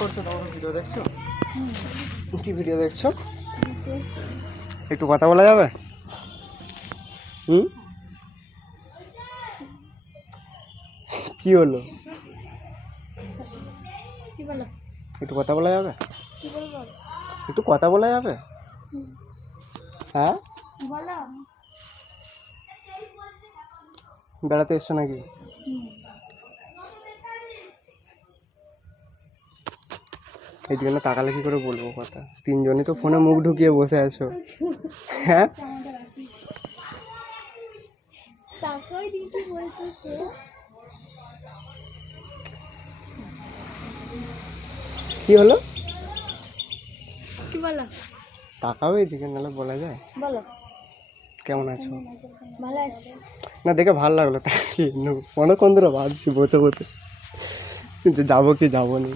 করছো? তোমার ভিডিও দেখছো? কি ভিডিও দেখছো? একটু কথা বলা যাবে? কি হলো? একটু কথা বলা যাবে? একটু কথা বলা যাবে? হ্যাঁ, বেড়াতে এসছো নাকি? এই জন্য তাকালে কি করে বলবো কথা? তিনজনই তো ফোনে মুখ ঢুকিয়ে বসে আছো। হ্যাঁ, কি হলো? তাকাও এদিকে, নাহলে বলা যায়। কেমন আছো? না, দেখে ভালো লাগলো তাই অনেকক্ষণ ধরে ভাবছি বসে বসে যে যাবো কি যাবো না।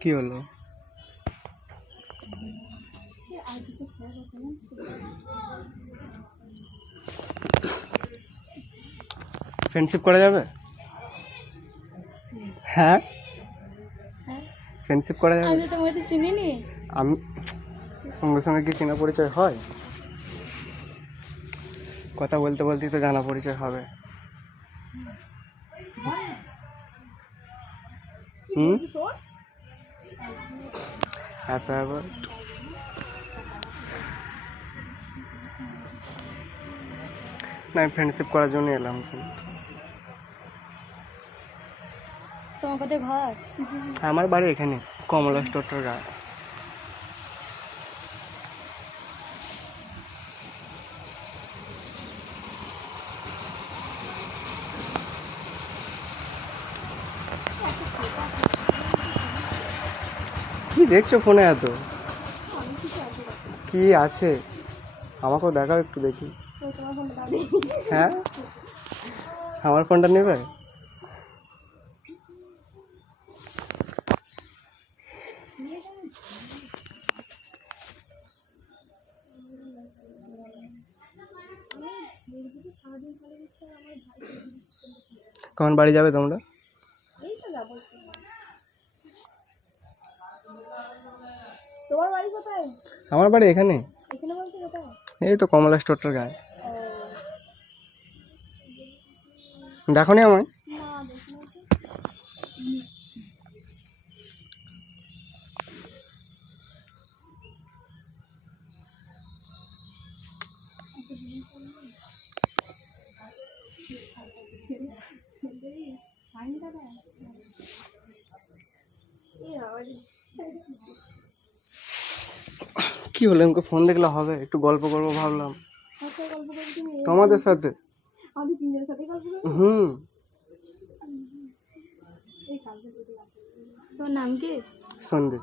কি হলো? ফ্রেন্ডশিপ করা যাবে? হ্যাঁ, ফ্রেন্ডশিপ করা যাবে? আমি সঙ্গে সঙ্গে কি চেনা পরিচয় হয়? কথা বলতে বলতেই তো জানা পরিচয় হবে। এত আবার না, আমি ফ্রেন্ডশিপ করার জন্য এলাম। আমার বাড়ি এখানে, কমলা স্টোরটার গায়ে। কি দেখছো ফোনে এত? কি আছে আমাকেও দেখাও, একটু দেখি। হ্যাঁ, আমার ফোনটা নেবে? কখন বাড়ি যাবে তোমরা? আমার বাড়ি এখানে, এই তো কমলা স্টোরটার গায়ে। দেখো নি আমায়? কি হলো? আমাকে ফোন দেখলে হবে? একটু গল্প করবো ভাবলাম তোমাদের সাথে। তোর নাম কি? সন্দীপ।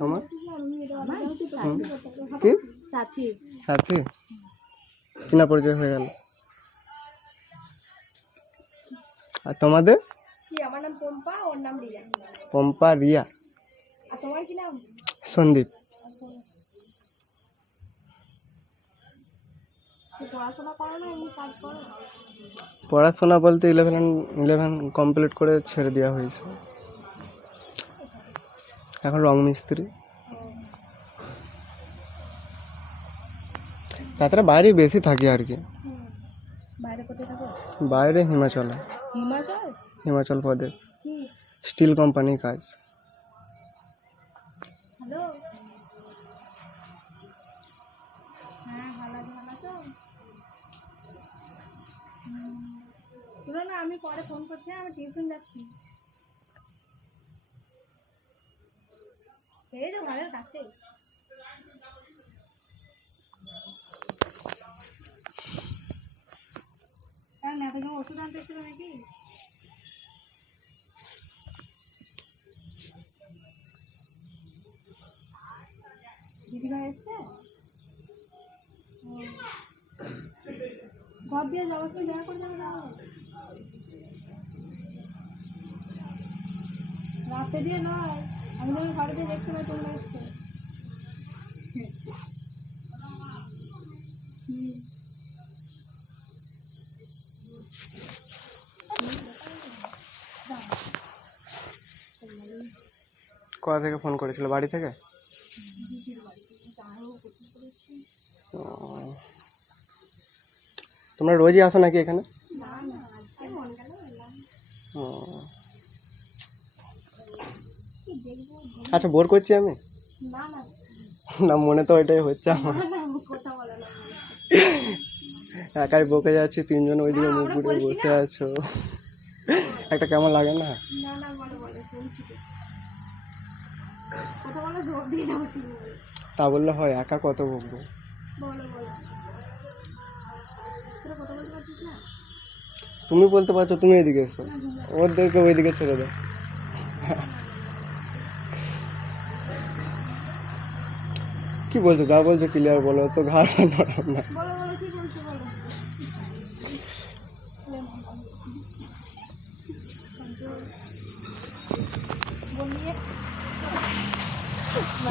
তোমার কি? সাথী। কিনা পরিচয় হয়ে গেল। আর তোমাদের? আমার নাম পম্পা, ওর নাম রিয়া। পম্পা, রিয়া। আর তোমার কি নাম? সন্দীপ। পড়াশোনা করো না এমনি কাজ করো? পড়াশোনা বলতে 11 কমপ্লিট করে ছেড়ে দেওয়া হয়েছে, এখন রং মিস্ত্রি। তাছাড়া বাইরে বেশি থাকি আর কি। বাইরে কোথায় থাকো? বাইরে হিমাচলে। হিমাচল প্রদেশ, স্টিল কোম্পানির কাজ। হ্যালো, হ্যাঁ ভালো আছো? শুনো না, আমি পরে ফোন করছি, আমি টিউশন যাচ্ছি। এই তো ঘরের কাছে। ওষুধ আনতে এসেছিল নাকি? দিদিভাই এসছে? ঘর দিয়ে যাওয়ার সময় দেখা করে যাবে না? রাতে দিয়ে নয়, আমি যখন ঘরে দিয়ে দেখতে পাই তোমরা এসছো। কোথা থেকে ফোন করেছিল, বাড়ি থেকে? ও, তোমরা রোজই আসো নাকি এখানে? ও, আচ্ছা বোর করছি আমি? না মনে তো ওইটাই হচ্ছে আমার। একাই বকে যাচ্ছি, তিনজন ওইদিকে মুখ ঘুরে বসে আছো, একটা কেমন লাগে না? তা বললে হয়, একা কত বকবো? তুমি বলতে পারছো, তুমি এদিকে এসো, ওদেরকে ওইদিকে ছেড়ে দাও। কি বলছো, যা বলছো ক্লিয়ার বলো তো, ঘাড় নড়াও না।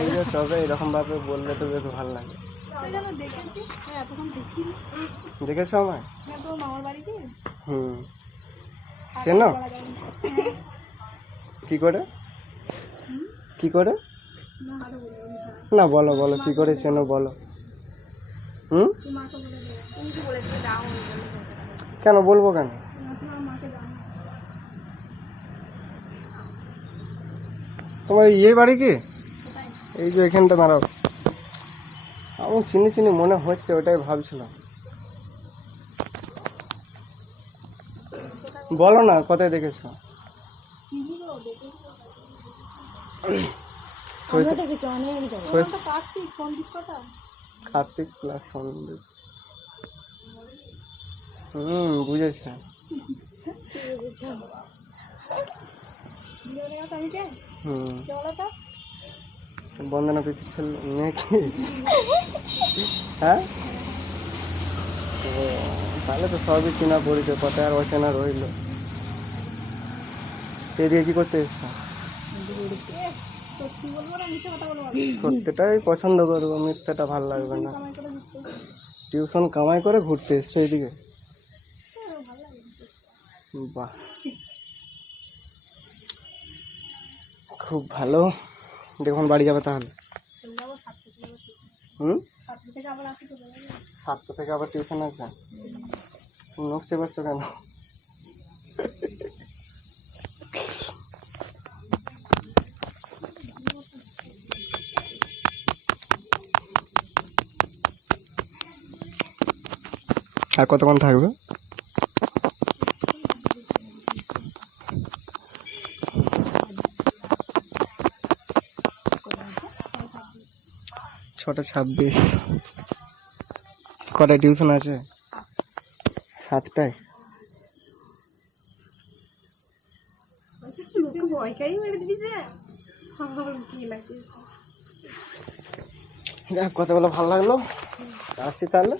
এই যে তবে এরকম ভাবে বললে তো বেশ ভালো লাগে। দেখেছো আমায়? হুম, চেনো? কি করে কি করে? না বলো বলো, কি করে চেনো বলো। হুম, কেন বলবো কেন? তোমার ইয়ে বাড়ি কি? এই যে এখানটা দাঁড়াও, আমি চিনি চিনি মনে হচ্ছে, ওটাই ভাবছিলাম। বলো না, কোথায় দেখেছো? কার্তিক প্লাস সন্দীপ। বুঝেছি। বন্দনা পিছিয়ে ছিল মেয়ে কি? হ্যাঁ, ও, তাহলে তো সবই চেনা পরিচয়, কোথায় আর অচেনা রইল। এদিকে কি করতে এসছো? সত্যিটাই পছন্দ করবো, মিথ্যাটা ভালো লাগবে না। টিউশন কামাই করে ঘুরতে এসছো এদিকে? বাহ, খুব ভালো। দেখুন বাড়ি যাবে তাহলে? হুম, 7টা থেকে আবার টিউশন আছে? নকশে করছো কেন? আর কতক্ষণ থাকবে? ছটা 26। কটায় টিউশন আছে? 7টায়। যাক, কথা বলে ভালো লাগলো, আসছি তাহলে।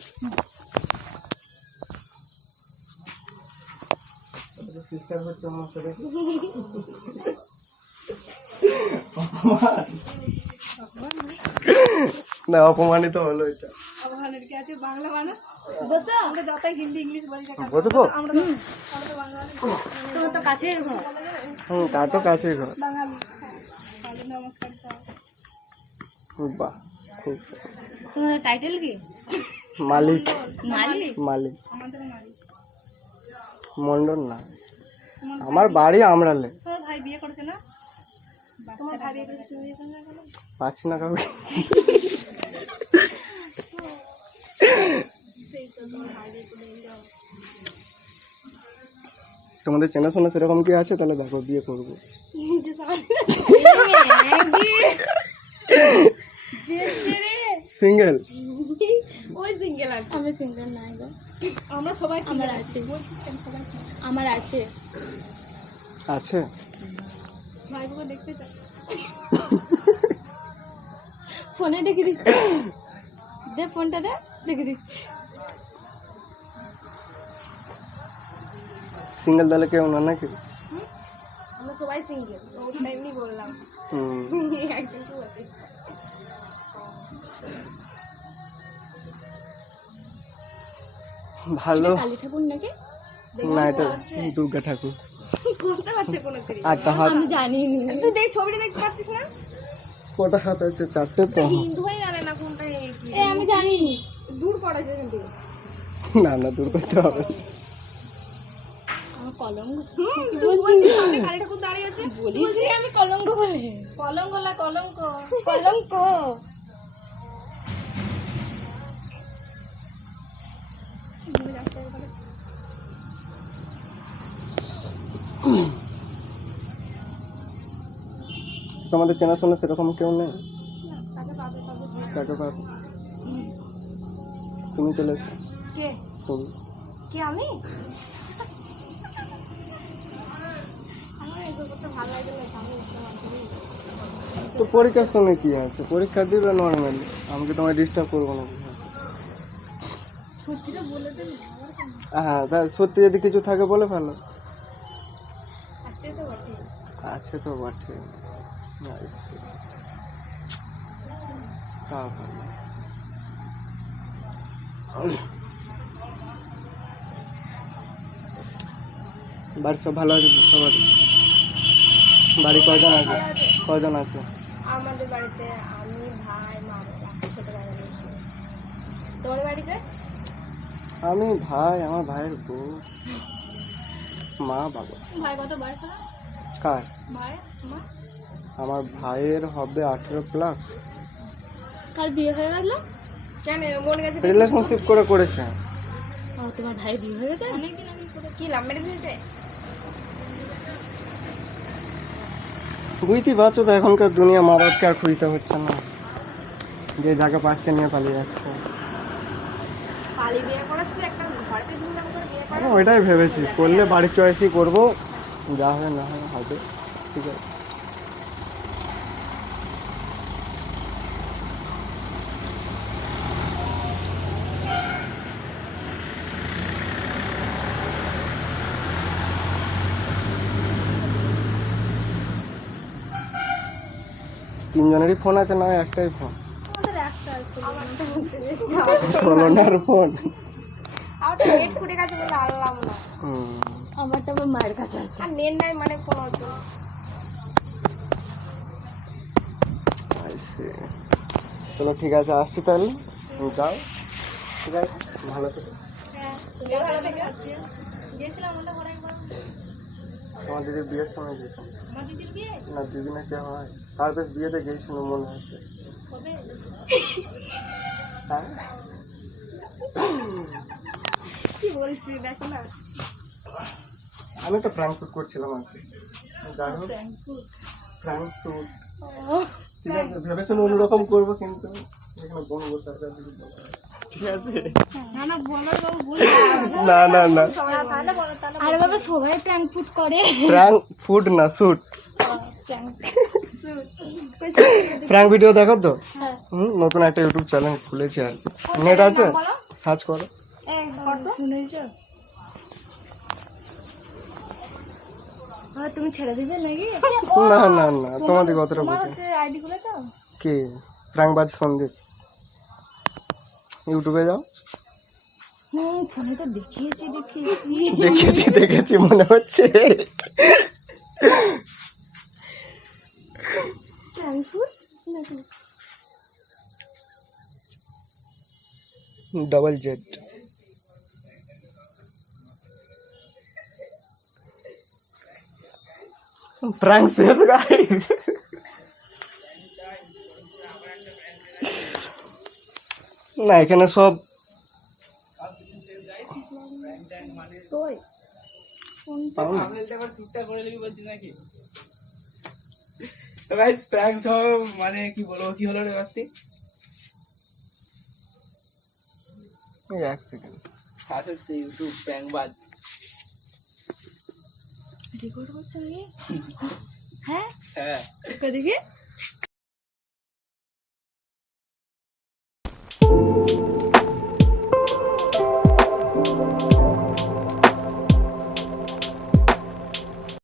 না, অপমানিত হলো এটা। বুঝবো? তার তো কাছেই ঘর। বাহ, খুব। তোমার টাইটেল কি? মালিক। মালিক? মালিক মন্ডল না, আমার বাড়ি আমরালে। তোমার ভাই বিয়ে করেছে না? তোমার ভাই বিয়ে করেছে, তুমি বিয়ে করলে না কেন? পাচ্ছি না কাউকে। তোমাদের চেনাশোনা সেরকম কি আছে? তাহলে দেখো, বিয়ে করবো। সিঙ্গেল? ওই সিঙ্গেল আছে, আমি সিঙ্গেল নাই গো। আমরা সবাই আমার আছে, আমার আছে। আছে? ভাইকে দেখতে চাই, ফোনে দেখে দিচ্ছি, দে ফোনটা দে, দেখে দিচ্ছি। সিঙ্গেল তাহলে কেউ না নাকি? আমরা সবাই সিঙ্গেল, ওটা এমনি বললাম। ভালো। কালী ঠাকুর নাকি? না, এটা দুর্গা ঠাকুর। বলতে পারছে কোনো আটটা হাত। আমি জানি না, তুই দেখ ছবিটা দেখতে পাচ্ছিস না? কটা হাত আছে? চারটে তো। হিন্দুই জানে না কোনটা কি। আমি জানি। দূর করা যায় কিন্তু। না না, দূর করতে হবে। আমার কলঙ্ক। বলছি সামনে গাড়ি ঠাকুর দাঁড়িয়ে আছে। বলছি আমি কলঙ্ক বলে। কলঙ্ক না কলঙ্ক। কলঙ্ক। তোমাদের চেনাশোনা সেরকম কেউ নেই? কাকে পাবে? তুমি চলে এসো। কে? তুমি। কে আমি? আমার এগুলো করতে ভালো লাগে না, আমি ইসলাম করি। তো পরীক্ষার সঙ্গে কি আছে? পরীক্ষা দিবে নর্মালি, আমাকে তোমায় ডিস্টার্ব করবো না। সত্যিটা বলে দেবে। হ্যাঁ, তা সত্যি যদি কিছু থাকে বলে ফেলো। আছে তো বটে। আছে তো বটে। তা ভালো। বাড়ির সব ভালো আছে তো? সবার বাড়ি কয়জন আছে? কয়জন আছে? আমাদের বাড়িতে আমি, ভাই, মা, বাবা, ছোট ভাই আছে। তোমার বাড়িতে? আমি, ভাই, আমার ভাইয়ের বউ, মা, বাবা। ভাই কত বয়স হলো? কার? ভাই, মা। আমার ভাইয়ের হবে 18+। কার বিয়ে হয়ে গেল? কেন মনে গেছে? রিলেশনশিপ করেছে। ও, তোমার ভাই বিয়ে হয়ে গেছে? অনেকদিন আগে করে। কি লাভ ম্যারেজ হয়েছে? বুঝতেই পারছো তো, এখনকার দুনিয়া মারাতকে আর খুঁজতে হচ্ছে না, যে যাকে পাচ্ছে নিয়ে পালিয়ে যাচ্ছে। পালি বিয়ে করাচ্ছে একটা ঘরেতে ধুমধাম করে বিয়ে করা। আমি ওইটাই ভেবেছি, করলে বাড়ির চয়েসই করবো, যা হয় না হয় হবে, ঠিক আছে। তিনজনেরই ফোন আছে না একটাই ফোন? আমাদের একটা আছে। আমারটা বলতে সোলনার ফোন। আমারটা নেট ফুটে গেছে বলে আনলাম না। আমারটা আমার মায়ের কাছে আছে। আর নেট নাই মানে ফোন হচ্ছে না। চলো ঠিক আছে, আসছি তাহলে। তুমি যাও, ঠিক আছে, ভালো থেকো। হ্যাঁ, তুমি ভালো থেকো। গেছিলাম আমরা ঘরে একবার। তোমার দিদির বিয়ের সময় গেছিলাম। আমার দিদির বিয়ে? না, দিদি না কে হয়, তার বেশ বিয়েতে গেছিল মনে হচ্ছে। কবে? হ্যাঁ, কি বলছি দেখো না। আমি তো প্র্যাঙ্ক শুট করছিলাম আর কি। যাই হোক, প্র্যাঙ্ক শুট ঠিক আছে, ভেবেছিলাম অন্যরকম করবো, কিন্তু এখানে বোন বসে আছে, ঠিক আছে। না না বলো বাবু, ভুল। না না না, আরে বাবা সবাই প্র্যাঙ্ক ফুট করে। প্র্যাঙ্ক ফুড না, শুট। প্র্যাঙ্ক ভিডিও দেখো তো? হ্যাঁ। নতুন একটা ইউটিউব চ্যানেল খুলেছি আর কি। নেট আছে, সার্চ করো। শুনেছো? তুমি ছেড়ে দিবে নাকি? না না না, তোমাদের কতটা বুঝি। আইডি খুলে দাও। কি? প্র্যাঙ্কবাজ সন্দীপ। ইউটিউবে যাও। ফোনে তো দেখিয়েছি দেখেছি মনে হচ্ছে। Double Z. প্র্যাঙ্ক শেষ গাইস। না, এখানে সব মানে কি বলবো, কি হলো রে বাস্তি? এক সেকেন্ড আসলে ইউটিউব প্র্যাঙ্কবাজ রেকর্ড করছো নাকি? হ্যাঁ হ্যাঁ দেখি